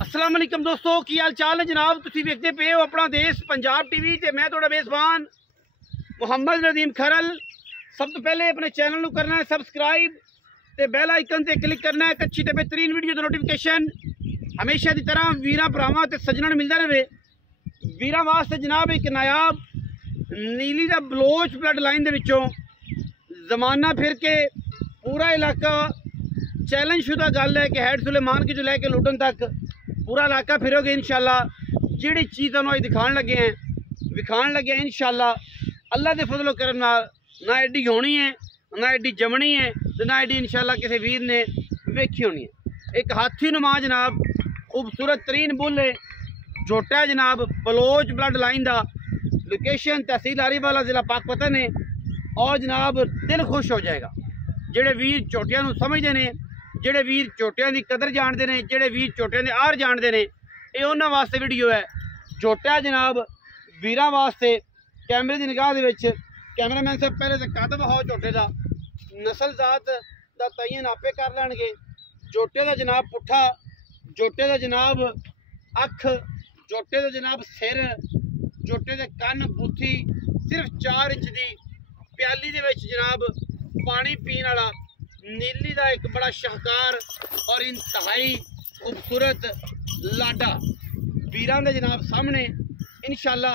अस्सलाम वालेकुम दोस्तों, की हाल चाल है जनाब। तुसी वेखदे पे हो अपना देश पंजाब टीवी ते मैं तुहाडा मेज़बान मुहम्मद नदीम खरल। सब तो पहले अपने चैनल नू करना है सबसक्राइब ते बैल आइकन ते क्लिक करना है। अच्छी ते बेहतरीन वीडियो दी नोटिफिकेशन हमेशा की तरह वीरां भरावां ते सज्जनां नूं मिलदा रहे। वीरां वास्ते जनाब एक नायाब नीली दा बलोच ब्लड लाइन दे विचों जमाना फिर के पूरा इलाका चैलेंज शुदा गल है कि हैड सुलेमान की जो लैके लुटन तक पूरा इलाका फिरोगे इंशाल्लाह। जिहड़ी चीज़ तुहानूं दिखाण लगे हैं विखाण लगे हैं इंशाल्लाह अल्लाह के फजलो करम नाल ना एडी होनी है ना एडी जमनी है तो ना एडी इंशाल्लाह किसी वीर ने वेखी होनी है। एक हाथी नुमा जनाब खूबसूरत तरीन बुल है झोटा है जनाब बलोच ब्लड लाइन का। लोकेशन तहसील आरीवाला ज़िला पाकपतन है और जनाब दिल खुश हो जाएगा। जेड़े वीर झोटियां नूं समझदे ने, जेड़े वीर झोटियां दी कदर जानते हैं, जेड़े वीर झोटियां दे आर जानते हैं, ये उन्हां वास्ते वीडियो है। झोटा जनाब वीरां वास्ते कैमरे की निगाह दे विच कैमरामैन साहब पहले तो कद बहाओ झोटे का नस्ल जात का तयन आपे कर लैणगे। झोटे का जनाब पुट्ठा, झोटे का जनाब अख, झोटे का जनाब सिर, झोटे के कन बूथी सिर्फ 4 इंच की प्याली दे विच जनाब पानी पीने वाला नीली का एक बड़ा शाहकार और इंतहाई खूबसूरत लाडा वीरां दे जनाब सामने इंशाल्लाह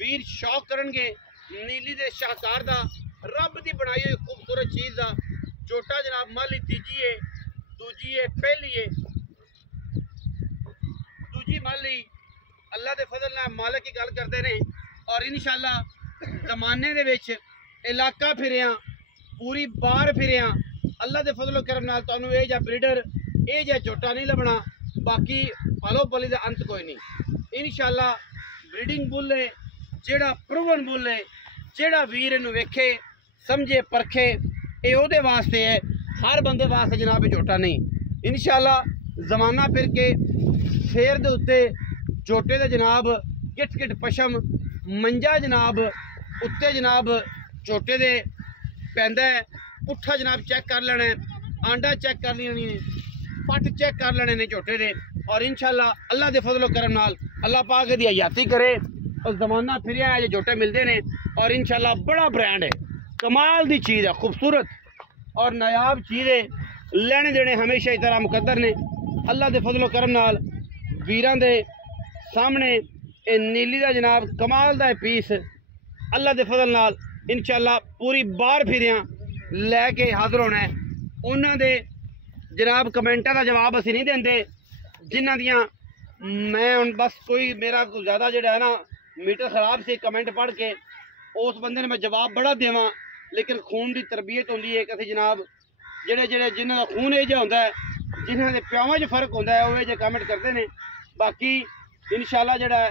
वीर शौक करनगे नीली दे शाहकार दा रब दी बनाई हुई खूबसूरत चीज़ दा। झोटा जनाब माली तीजी है, दूजी है, पहली है, दूजी माली अल्लाह दे फजल नाल मालिक की गल करते हैं। और इंशाल्लाह जमाने दे विच इलाका फिरिया पूरी बार फिरिया अल्लाह के फजलो करम नाल तुहानूं ये जा ब्रीडर ये जा झोटा नहीं लभना। बाकी पलो पली का अंत कोई नहीं इंशाल्लाह। ब्रीडिंग बुल है जेड़ा प्रूवन बुल है, जेड़ा वीर इनू वेखे समझे परखे ये ओहदे वास्ते है, हर बंदे वास्ते जनाब झोटा नहीं। इंशाल्लाह जमाना फिर के शेर दे उत्ते झोटे दे जनाब किट किट पशम मंजा जनाब उत्ते जनाब झोटे दे पैंदा है। पुट्ठा जनाब चेक कर लेना है, आंडा चेक कर लेनी है, पट चेक कर लेने ने झोटे दे। और इंशाल्लाह अल्लाह के फजलो करम नाल अल्लाह पाक दी हयाती करे और जमाना फिरिया है जो झोटे मिलते हैं। और इंशाल्लाह बड़ा ब्रांड है, कमाल दी चीज़ है, खूबसूरत और नायाब चीज़ है। लेने देने हमेशा इस तरह मुकद्दर ने अल्लाह के फजलो करम नाल वीरां दे सामने ये नीली का जनाब कमाल का पीस अल्लाह के फजल नाल इंशाल्लाह पूरी बार फिरिया लैके हाजिर होना है। उन्होंने जनाब कमेंटा का जवाब असी नहीं देंगे जिन्हों दियाँ मैं हूँ बस कोई मेरा ज़्यादा जो है ना मीटर खराब से कमेंट पढ़ के उस बंदे ने मैं जवाब बड़ा देव। लेकिन खून की तरबियत होंगी है कि जनाब जेड़े जेड़े जिन्हों का खून एजा होंदा है, जिन्हों के प्यावां च फर्क होंदा है, वो ये कमेंट करते हैं। बाकी इंशाल्लाह जेड़ा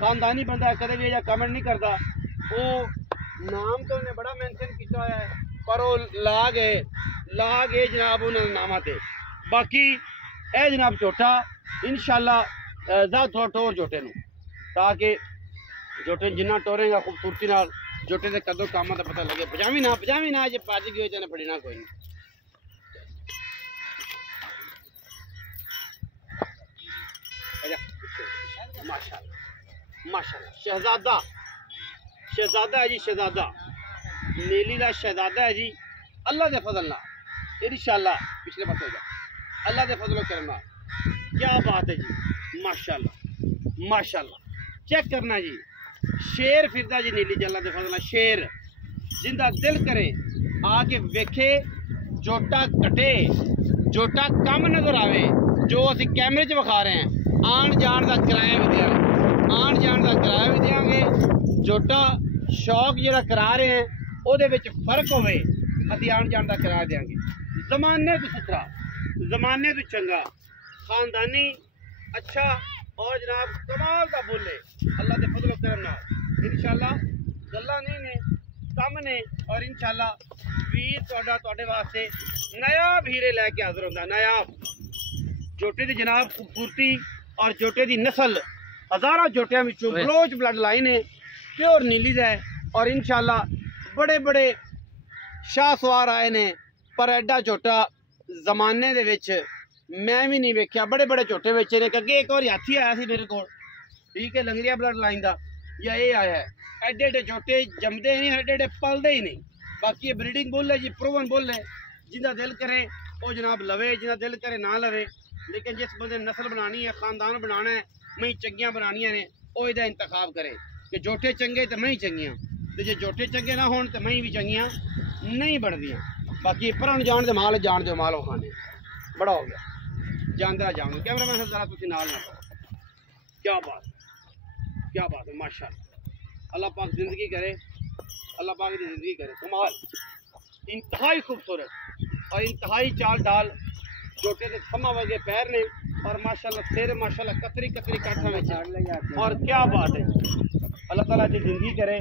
खानदानी बंदा कदे भी यह कमेंट नहीं करता। वो नाम तो उन्हें बड़ा मैंशन किया है पर वो ला गए जनाब उन्होंने नामा ते। बाकी ए जनाब झोटा इंशाल्लाह जा थोड़ा टोर झोटे नूं ताकि झोटे जिन्ना टोरेगा खूबसूरती नाल झोटे के कदों कामों का पता लगे। पजामी ना जे पज गई तो पड़ी ना कोई नहीं। माशाल्लाह माशाल्लाह शहजादा है जी, शहजादा नीली का शहजादा है जी। अल्लाह के फजल नाल इंशाल्लाह पिछले पास हो जा अल्लाह के फजलो करना क्या बात है जी। माशाल्लाह माशाल्लाह चेक करना जी, शेर फिरदा जी नीली अल्लाह के फजल नाल शेर जिंदा दिल करे आके वेखे झोटा कटे झोटा कम नजर आवे जो असी कैमरे च विखा रहे हैं। आन जान का किराया भी देंगे, आन जान का किराया भी देंगे। झोटा शौक जरा करा रहे हैं वो फर्क होवे असी आन जान का किराया देंगे। जमाने तो सुथरा, जमाने तो चंगा, खानदानी अच्छा और जनाब कमाल का बोले अल्लाह के फजलो करम नाल इंशाल्लाह गल्लां नहीं ने कम ने। और इंशाल्लाह वीर तुहाडे वास्ते नायाब हीरे लैके हाजिर होंदा। नायाब झोटे की जनाब खूबसूरती और झोटे की नस्ल हज़ारा झोटियां विचों बलोच ब्लड लाइन है, प्योर नीली का है। और इंशाल्लाह बड़े बड़े शाह सवार आए ने पर एडा झोटा जमाने दे विच मैं भी नहीं वेख्या, बड़े बड़े झोटे बेचे ने। क्योंकि एक और हाथी आया सी मेरे को, ठीक है, लंगरिया ब्लड लाइन का, या ये आया है। एडे एडे झोटे जमदे नहीं, एडे एडे पलदे ही नहीं। बाकी ये ब्रीडिंग बुल है जी, प्रूवन बुल है। जिंदा दिल करे वो जनाब लवे, जिंदा दिल करे ना लवे। लेकिन जिस बंदे नस्ल बनानी है, खानदान बनाना है, मई चंगियां बनानियां ने, वो इहदा इंतखाब करे कि झोटे चंगे तो मई चंगियां, तो जे झोटे चंगे ना होन तो मई भी चंगियां नहीं बनदियां। बाकी पर जान दे माल, जान दो माल खाने बड़ा हो गया, जानदा जान दो। कैमरा मैन जरा तुम नाल ना करो। क्या बात, क्या बात है, माशाअल्लाह। अल्लाह पाक जिंदगी करे, अल्लाह पाक की जिंदगी करे। कमाल, इंतहाई खूबसूरत और इंतहाई चाल डाल। जोटे के थमा वगे पैर ने और माशाल्लाह सिर माशाल्लाह कतरी कतरी काठा में। और क्या बात है, अल्लाह ताला की जिंदगी करे।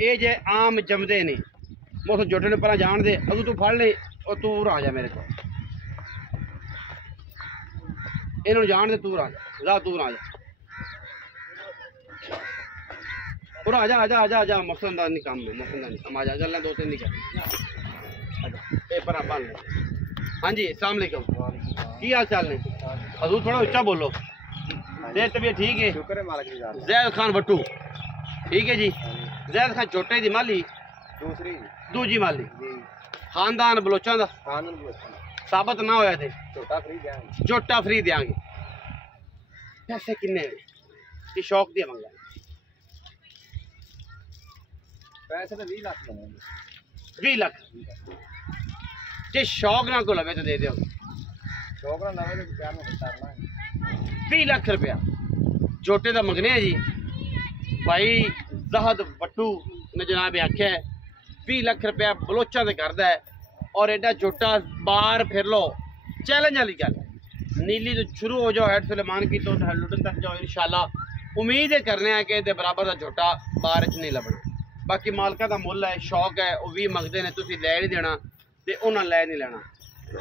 ये जे आम जमदे ने, मुझ जोटे ने पर जान दे, अगर तू फड़ ले और तू आ जा मेरे को, इन्होंने जान दे, तू आ जा, तू आ जा, और आजा आजा आजा आजा। मसलन का नहीं काम है, मसलन का नहीं काम। आजा गल दो तीन नहीं कर पेपर आप बन ले। हाँ जी, अस्सलाम वालेकुम, की हाल चाल ने? हजूर थोड़ा उच्चा बोलो। सेहत तबीयत ठीक है? शुक्र है मालिक दा। जैद खान भट्टू, ठीक है जी। जैद खान छोटे दी माली, दूजी माली, खानदान बलोचा दा। साबित ना होया थे झोटा फ्री देंगे। पैसे किन्ने ने? शौक दिया मंगा पैसे तो 20 लाख 20 लाख जे शौक ना को लगे तो दे दो। शौक ना लगे तो प्यार में करना। 20 लाख रुपया झोटे का मंगने है जी। भाई जहद भट्टू ने जनाब आख्या है 20 लाख रुपया बलोचा से करता है। और एडा झोटा बाहर फिर लो, चैलेंज वाली गल। नीली तो शुरू हो जाओ, हेड सुलेमान की तो लुटन तक जाओ इंशाल्लाह। उम्मीद है करने हैं कि बराबर का झोटा बाहर च नहीं लभना। बाकी मालका का मुल है, शौक है, वो भी मंगते हैं, तुम लै नहीं देना तो उन्हें लै नहीं लेना।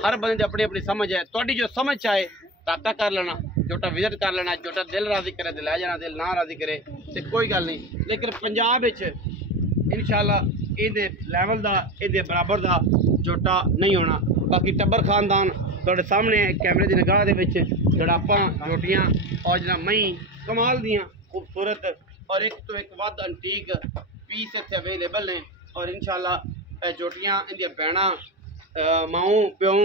हर बंदे की अपनी अपनी समझ है। थोड़ी जो समझ चाहे ताता कर लेना, झोटा विजिट कर लेना। झोटा दिल राजी करे तो लै जाना, दिल ना राजी करे तो कोई गल नहीं। लेकिन पंजाब इंशाल्लाह ये लैवल का, ये बराबर का झोटा नहीं होना। बाकी टब्बर खानदान थोड़े सामने कैमरे की निगाह के जड़ापा झोटियाँ और जना मई कमाल दियाँ खूबसूरत और एक तो एक वध अंटीक पीस इतने अवेलेबल ने। और इंशाल्लाह झोटियाँ इनकी भैन माऊ प्यों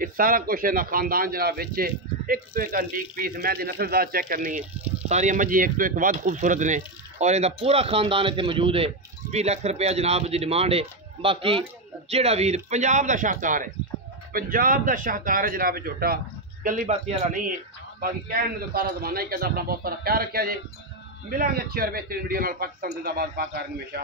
ये सारा कुछ इन्हें खानदान जनाब बेचे। एक तो एक अंटीक पीस मैं दी नस्लदार चेक करनी है। सारिया मझी एक तो एक वध खूबसूरत ने और इनका पूरा खानदान इतने मौजूद है। 20 लाख रुपया जनाब की डिमांड है। बाकी जेड़ा वीर पंजाब का शाहकार है, पंजाब का शाहकार है जनाब झोटा, गली बाती वाला नहीं है। बाकी कहने तो सारा जमाना ही कहता। अपना बहुत सारा ख्याल रखा जे। मिलेंगे अच्छी और बेहतरीन वीडियो। पाकिस्तान जिंदाबाद, पाक आर्मी हमेशा।